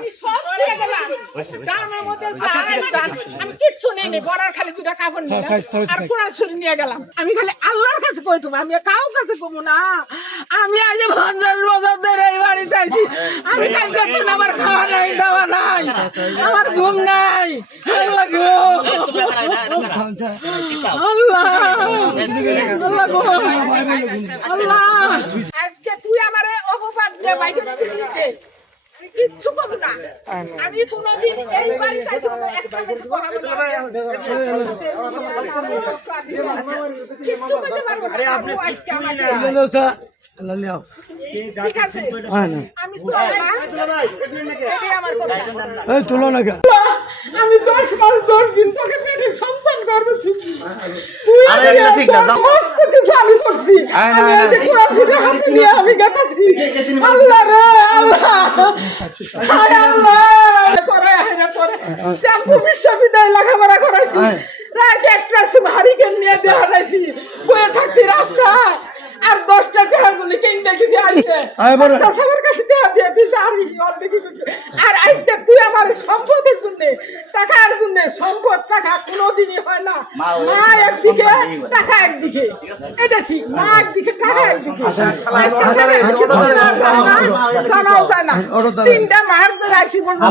আমি সব দিয়ে গেলাম গ্রামের মধ্যে আমি কিচ্ছু নেই বড়ার খালি দুটা কাপড় নিয়ে আর কোরআন শরীফ নিয়ে গেলাম আমি খালি আল্লাহর কাছে কই তুমি আমি কাউ কাছে কমু না আমি আজ 50 বছর ধরে এই বাড়িতে আছি আমি কালকে দিন আমার খাওয়া নাই দাওয়া নাই আমার ঘুম নাই আল্লাহ গো আল্লাহ আল্লাহ গো আল্লাহ আজকে তুই আমারে অপবাদ দিয়ে বাইকে দিতে কিচ্ছু করব না আমি কোনদিন এই বাড়িতে আইছি একটা কিছু করাবো না কিচ্ছু করতে পারবো না আরে আপনি আজকে আমাকে আল্লাহ নাও ঠিক আছে আমি এই তুলো না আমি 10 মাস 10 দিন তোকে পেটে সন্তান গর্ভে আরে এটা ঠিক না মস্ত কিছু আমি করছি আমি এই কোরআন শরীফ হাতে নিয়ে আমি গাতাছি আল্লাহ রে আল্লাহ হায় আল্লাহ করে হেনা করে টেম্পু বিশ্ববিদ্যালয়ে লেখাপড়া করাইছি রাত একটা সময় হারিকেন নিয়ে দেওয়া হয়েছি বয়ে থাকছি রাস্তায় আর 10টা টাকার গুলি কিনতে গেছি আইছে সবার কাছে দেয়া দিয়েছিস আর আজকে তুই আমার সম্পদের জন্য টাকার জন্য সম্পদ টাকা কোনোদিনই হয় না মা একদিকে টাকা একদিকে এটা ঠিক মা একদিকে টাকা একদিকে জানাও যায় না 3টা মার ধরে আসি বলবো